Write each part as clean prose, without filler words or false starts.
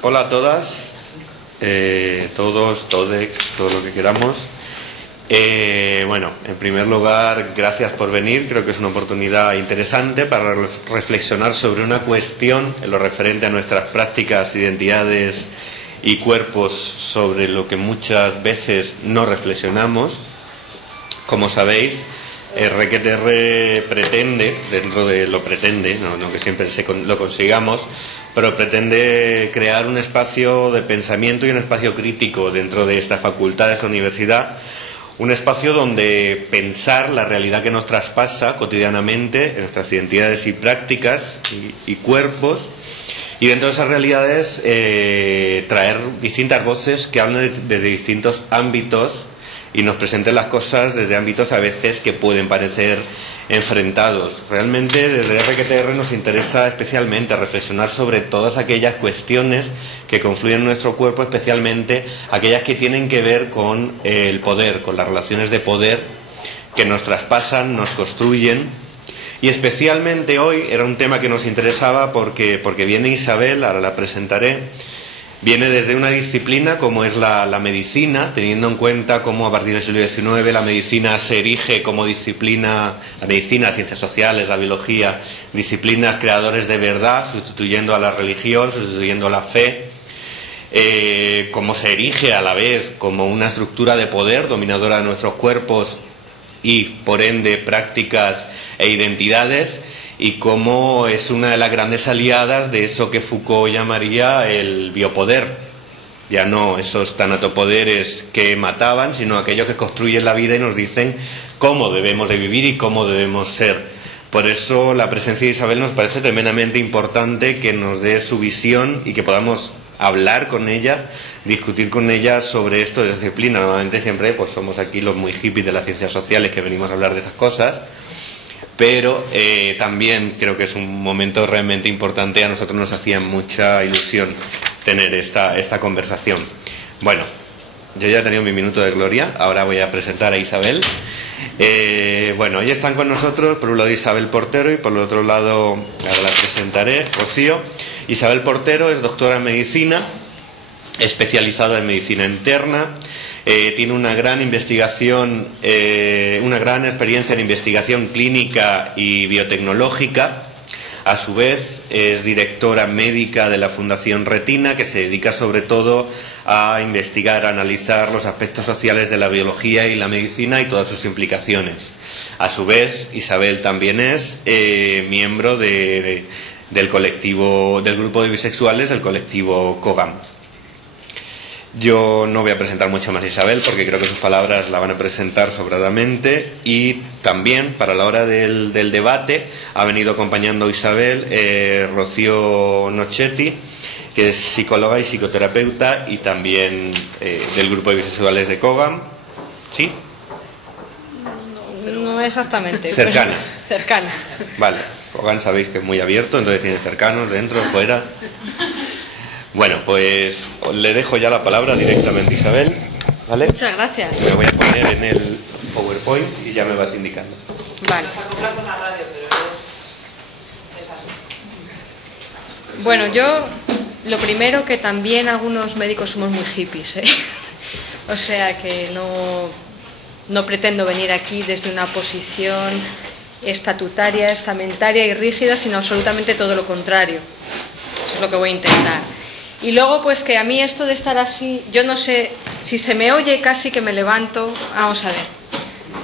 Hola a todas, todos, todex, todo lo que queramos. Bueno, en primer lugar, gracias por venir. Creo que es una oportunidad interesante para reflexionar sobre una cuestión en lo referente a nuestras prácticas, identidades y cuerpos, sobre lo que muchas veces no reflexionamos. Como sabéis, RQTR pretende, dentro de lo pretende, no que siempre lo consigamos, pero pretende crear un espacio de pensamiento y un espacio crítico dentro de esta facultad, de esta universidad, un espacio donde pensar la realidad que nos traspasa cotidianamente en nuestras identidades y prácticas y cuerpos, y dentro de esas realidades traer distintas voces que hablen desde distintos ámbitos y nos presenten las cosas desde ámbitos a veces que pueden parecer enfrentados. Realmente desde RQTR nos interesa especialmente reflexionar sobre todas aquellas cuestiones que confluyen en nuestro cuerpo, especialmente aquellas que tienen que ver con el poder, con las relaciones de poder que nos traspasan, nos construyen. Y especialmente hoy era un tema que nos interesaba porque viene Isabel, ahora la presentaré. Viene desde una disciplina como es la medicina, teniendo en cuenta cómo a partir del siglo XIX la medicina se erige como disciplina, la medicina, ciencias sociales, la biología, disciplinas creadores de verdad, sustituyendo a la religión, sustituyendo a la fe, cómo se erige a la vez como una estructura de poder dominadora de nuestros cuerpos y, por ende, prácticas e identidades, y cómo es una de las grandes aliadas de eso que Foucault llamaría el biopoder. Ya no esos tanatopoderes que mataban, sino aquellos que construyen la vida y nos dicen cómo debemos de vivir y cómo debemos ser. Por eso la presencia de Isabel nos parece tremendamente importante, que nos dé su visión y que podamos hablar con ella, discutir con ella sobre esto de disciplina. Normalmente siempre pues somos aquí los muy hippies de las ciencias sociales que venimos a hablar de estas cosas, pero también creo que es un momento realmente importante. A nosotros nos hacía mucha ilusión tener esta conversación. Bueno, yo ya he tenido mi minuto de gloria, ahora voy a presentar a Isabel. Bueno, hoy están con nosotros, por un lado Isabel Portero y por el otro lado, ahora la presentaré, Rocío. Isabel Portero es doctora en medicina, especializada en medicina interna. Tiene una gran investigación, una gran experiencia en investigación clínica y biotecnológica. A su vez es directora médica de la Fundación Retina, que se dedica sobre todo a investigar, a analizar los aspectos sociales de la biología y la medicina y todas sus implicaciones. A su vez, Isabel también es miembro del grupo de bisexuales del colectivo COGAM. Yo no voy a presentar mucho más a Isabel porque creo que sus palabras la van a presentar sobradamente, y también para la hora del debate ha venido acompañando Isabel Rocío Nochetti, que es psicóloga y psicoterapeuta y también del grupo de bisexuales de COGAM. ¿Sí? No exactamente. Cercana. Cercana. Vale, COGAM sabéis que es muy abierto, entonces tiene cercanos, dentro, fuera. Bueno, pues le dejo ya la palabra directamente a Isabel, ¿vale? Muchas gracias. Me voy a poner en el PowerPoint y ya me vas indicando. Vale. Es así. Bueno, yo lo primero, que también algunos médicos somos muy hippies, ¿eh? O sea que no pretendo venir aquí desde una posición estatutaria, estamentaria y rígida, sino absolutamente todo lo contrario. Eso es lo que voy a intentar. Y luego, pues que a mí esto de estar así, yo no sé, si se me oye casi que me levanto. Vamos a ver.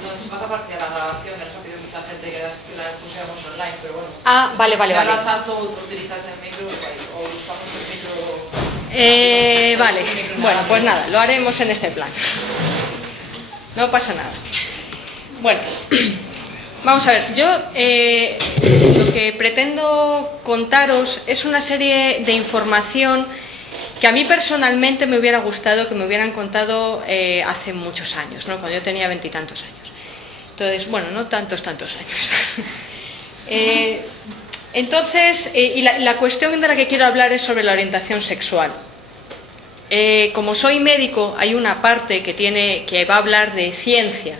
Nos pasa parte de la grabación, que nos ha pedido mucha gente que la pusiéramos online, pero bueno. Ah, vale. Si hablas alto, utilizas el micro o usamos el micro. Vale, bueno, pues nada, lo haremos en este plan. No pasa nada. Bueno, vamos a ver, yo lo que pretendo contaros es una serie de información que a mí personalmente me hubiera gustado que me hubieran contado hace muchos años, ¿no? Cuando yo tenía 20 y tantos años. Entonces, bueno, no tantos años. Entonces, y la cuestión de la que quiero hablar es sobre la orientación sexual. Como soy médico, hay una parte que va a hablar de ciencia,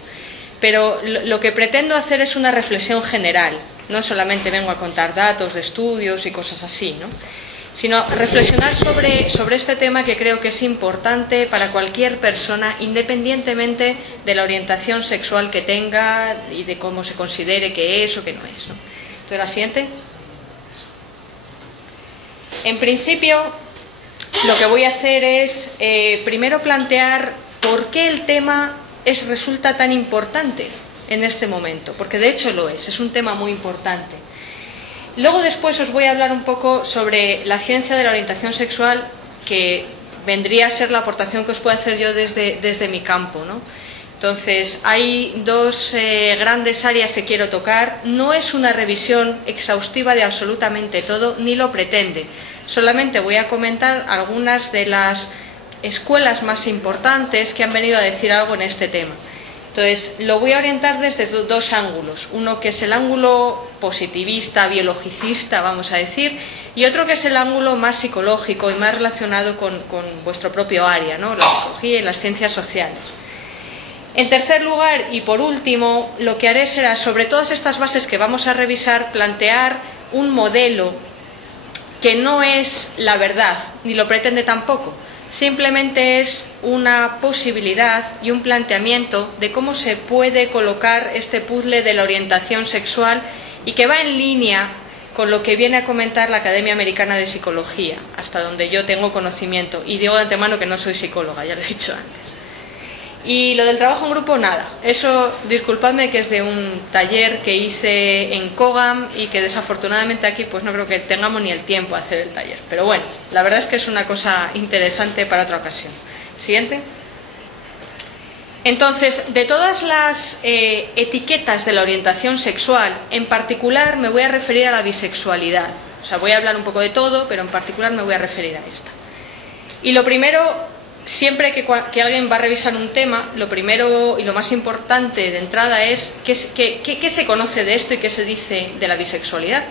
pero lo que pretendo hacer es una reflexión general. No solamente vengo a contar datos de estudios y cosas así, ¿no? sino reflexionar sobre este tema que creo que es importante para cualquier persona, independientemente de la orientación sexual que tenga y de cómo se considere que es o que no es, ¿no? Entonces, la siguiente. En principio, lo que voy a hacer es primero plantear por qué el tema resulta tan importante en este momento, porque de hecho lo es un tema muy importante. Luego después os voy a hablar un poco sobre la ciencia de la orientación sexual, que vendría a ser la aportación que os puedo hacer yo desde mi campo, ¿no? Entonces, hay dos grandes áreas que quiero tocar. No es una revisión exhaustiva de absolutamente todo, ni lo pretende. Solamente voy a comentar algunas de las escuelas más importantes que han venido a decir algo en este tema. Entonces, lo voy a orientar desde dos ángulos. Uno que es el ángulo positivista, biologicista, vamos a decir, y otro que es el ángulo más psicológico y más relacionado con vuestro propio área, ¿no? La psicología y las ciencias sociales. En tercer lugar, y por último, lo que haré será, sobre todas estas bases que vamos a revisar, plantear un modelo que no es la verdad, ni lo pretende tampoco. Simplemente es una posibilidad y un planteamiento de cómo se puede colocar este puzzle de la orientación sexual, y que va en línea con lo que viene a comentar la Academia Americana de Psicología, hasta donde yo tengo conocimiento. Y digo de antemano que no soy psicóloga, ya lo he dicho antes. Y lo del trabajo en grupo, nada. Eso, disculpadme, que es de un taller que hice en Cogam y que desafortunadamente aquí pues no creo que tengamos ni el tiempo a hacer el taller. Pero bueno, la verdad es que es una cosa interesante para otra ocasión. Siguiente. Entonces, de todas las etiquetas de la orientación sexual, en particular me voy a referir a la bisexualidad. O sea, voy a hablar un poco de todo, pero en particular me voy a referir a esta. Y lo primero, siempre que alguien va a revisar un tema, lo primero y lo más importante de entrada es qué se conoce de esto y qué se dice de la bisexualidad.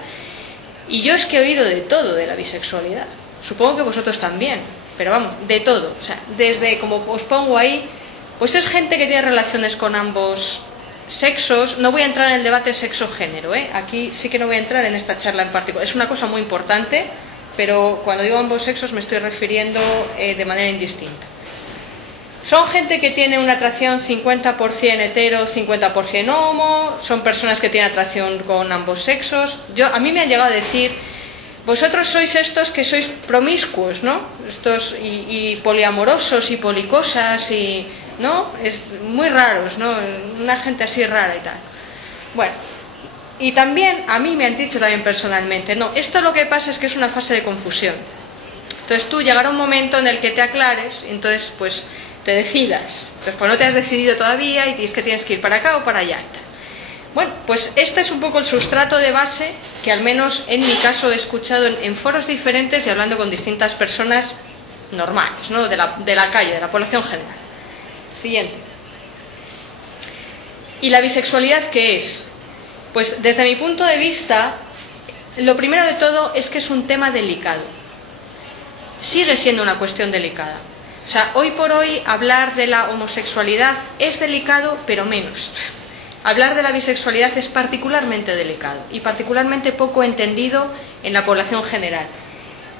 Y yo es que he oído de todo de la bisexualidad. Supongo que vosotros también, pero vamos, de todo. O sea, desde, como os pongo ahí, pues es gente que tiene relaciones con ambos sexos. No voy a entrar en el debate sexo-género, ¿eh? Aquí sí que no voy a entrar en esta charla en particular. Es una cosa muy importante, pero cuando digo ambos sexos me estoy refiriendo de manera indistinta. Son gente que tiene una atracción 50% hetero, 50% homo, son personas que tienen atracción con ambos sexos. A mí me han llegado a decir, vosotros sois estos que sois promiscuos, ¿no? Estos y poliamorosos y policosas, y ¿no? Es muy raros, ¿no? Una gente así rara y tal. Bueno, y también a mí me han dicho también personalmente, no, esto lo que pasa es que es una fase de confusión. Entonces tú llegará un momento en el que te aclares, entonces pues te decidas. Entonces pues no te has decidido todavía y dices que tienes que ir para acá o para allá. Bueno, pues este es un poco el sustrato de base que al menos en mi caso he escuchado en foros diferentes y hablando con distintas personas normales, ¿no? De la calle, de la población general. Siguiente. ¿Y la bisexualidad qué es? Pues desde mi punto de vista, lo primero de todo es que es un tema delicado. Sigue siendo una cuestión delicada. O sea, hoy por hoy hablar de la homosexualidad es delicado, pero menos. Hablar de la bisexualidad es particularmente delicado y particularmente poco entendido en la población general.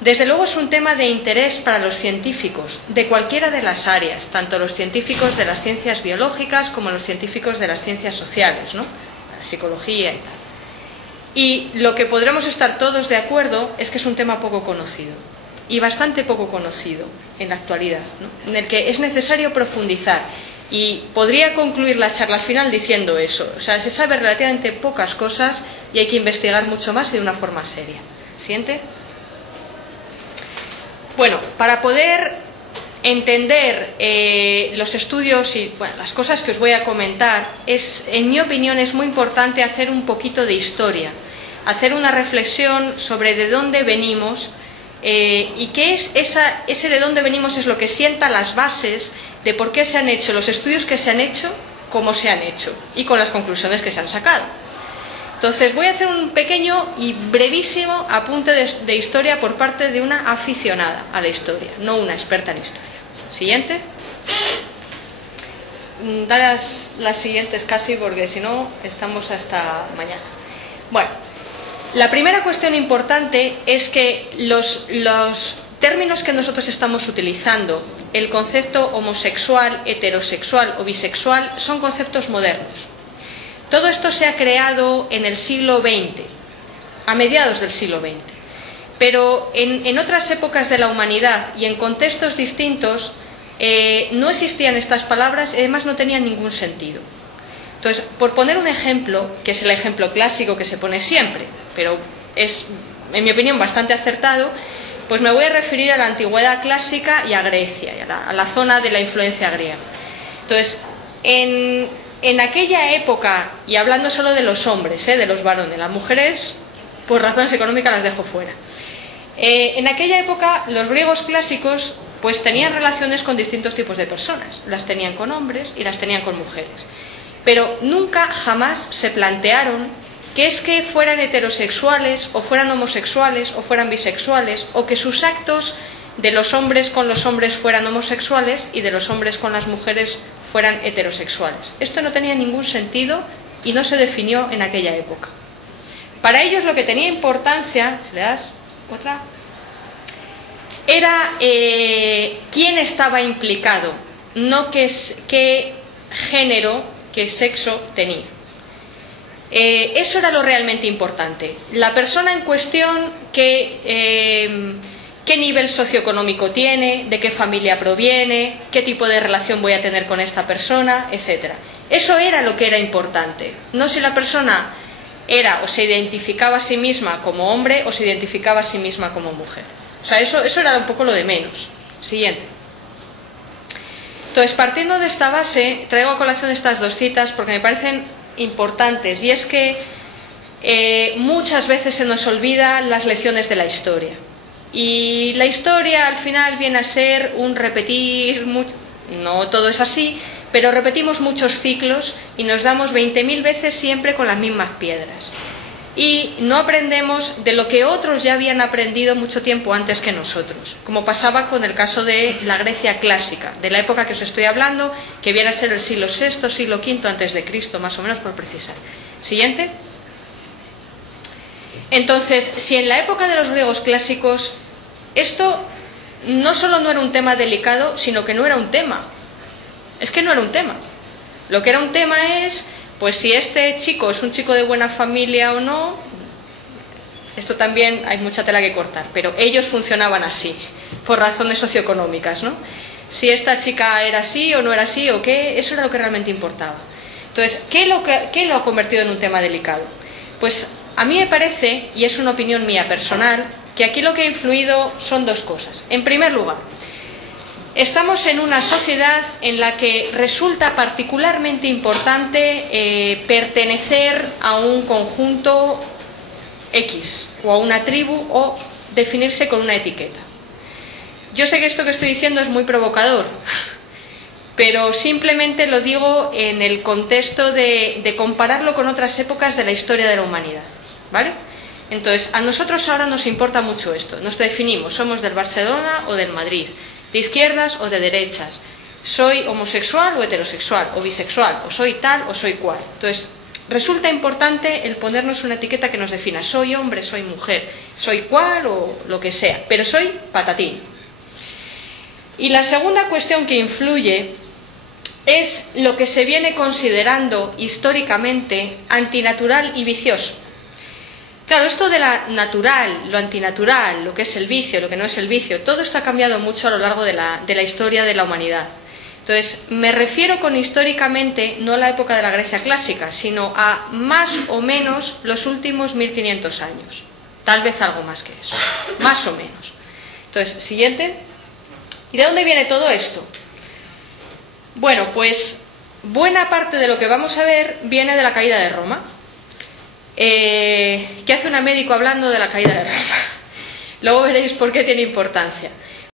Desde luego es un tema de interés para los científicos de cualquiera de las áreas, tanto los científicos de las ciencias biológicas como los científicos de las ciencias sociales, ¿no? La psicología y tal. Y lo que podremos estar todos de acuerdo es que es un tema poco conocido, y bastante poco conocido en la actualidad, ¿no? En el que es necesario profundizar. Y podría concluir la charla al final diciendo eso. O sea, se sabe relativamente pocas cosas y hay que investigar mucho más y de una forma seria. ¿Siguiente? Bueno, para poder entender los estudios y bueno, las cosas que os voy a comentar, en mi opinión es muy importante hacer un poquito de historia, hacer una reflexión sobre de dónde venimos y qué es ese de dónde venimos es lo que sienta las bases de por qué se han hecho los estudios que se han hecho, cómo se han hecho y con las conclusiones que se han sacado. Entonces voy a hacer un pequeño y brevísimo apunte de historia por parte de una aficionada a la historia, no una experta en historia. Siguiente. Da las siguientes casi porque si no estamos hasta mañana. Bueno, La primera cuestión importante es que los términos que nosotros estamos utilizando, el concepto homosexual, heterosexual o bisexual, son conceptos modernos. Todo esto se ha creado en el siglo XX, a mediados del siglo XX. Pero en otras épocas de la humanidad y en contextos distintos no existían estas palabras y además no tenían ningún sentido. Entonces, por poner un ejemplo, que es el ejemplo clásico que se pone siempre, pero es, en mi opinión, bastante acertado, pues me voy a referir a la antigüedad clásica y a Grecia, y a la zona de la influencia griega. Entonces, en aquella época, y hablando solo de los hombres, de los varones, las mujeres, por razones económicas, las dejo fuera. En aquella época, los griegos clásicos pues tenían relaciones con distintos tipos de personas. Las tenían con hombres y las tenían con mujeres. Pero nunca, jamás se plantearon que es que fueran heterosexuales, o fueran homosexuales, o fueran bisexuales, o que sus actos de los hombres con los hombres fueran homosexuales y de los hombres con las mujeres fueran heterosexuales. Esto no tenía ningún sentido y no se definió en aquella época. Para ellos lo que tenía importancia, si le das otra, era quién estaba implicado, no qué género, qué sexo tenía. Eso era lo realmente importante. La persona en cuestión, qué nivel socioeconómico tiene, de qué familia proviene, qué tipo de relación voy a tener con esta persona, etcétera. Eso era lo que era importante. No si la persona era o se identificaba a sí misma como hombre o se identificaba a sí misma como mujer. O sea, eso era un poco lo de menos. Siguiente. Entonces, partiendo de esta base, traigo a colación estas dos citas porque me parecen importantes, y es que muchas veces se nos olvidan las lecciones de la historia. Y la historia al final viene a ser un repetir, no todo es así, pero repetimos muchos ciclos y nos damos 20.000 veces siempre con las mismas piedras. Y no aprendemos de lo que otros ya habían aprendido mucho tiempo antes que nosotros, como pasaba con el caso de la Grecia clásica, de la época que os estoy hablando, que viene a ser el siglo VI, siglo V antes de Cristo, más o menos por precisar. Siguiente. Entonces, si en la época de los griegos clásicos esto no solo no era un tema delicado, sino que no era un tema. Es que no era un tema. Lo que era un tema es, pues si este chico es un chico de buena familia o no, esto también hay mucha tela que cortar, pero ellos funcionaban así, por razones socioeconómicas, ¿no? Si esta chica era así o no era así o qué, eso era lo que realmente importaba. Entonces, ¿qué lo ha convertido en un tema delicado? Pues a mí me parece, y es una opinión mía personal, que aquí lo que ha influido son dos cosas. En primer lugar, estamos en una sociedad en la que resulta particularmente importante pertenecer a un conjunto X o a una tribu o definirse con una etiqueta. Yo sé que esto que estoy diciendo es muy provocador, pero simplemente lo digo en el contexto de compararlo con otras épocas de la historia de la humanidad, ¿vale? Entonces, a nosotros ahora nos importa mucho esto. Nos definimos, somos del Barcelona o del Madrid, de izquierdas o de derechas, soy homosexual o heterosexual, o bisexual, o soy tal o soy cual. Entonces, resulta importante el ponernos una etiqueta que nos defina, soy hombre, soy mujer, soy cual o lo que sea, pero soy patatín. Y la segunda cuestión que influye es lo que se viene considerando históricamente antinatural y vicioso. Claro, esto de la natural, lo antinatural, lo que es el vicio, lo que no es el vicio, todo esto ha cambiado mucho a lo largo de la historia de la humanidad. Entonces, me refiero con históricamente no a la época de la Grecia clásica, sino a más o menos los últimos 1500 años. Tal vez algo más que eso, más o menos. Entonces, siguiente. ¿Y de dónde viene todo esto? Bueno, pues buena parte de lo que vamos a ver viene de la caída de Roma. ¿Qué hace un médico hablando de la caída de Roma? Luego veréis por qué tiene importancia.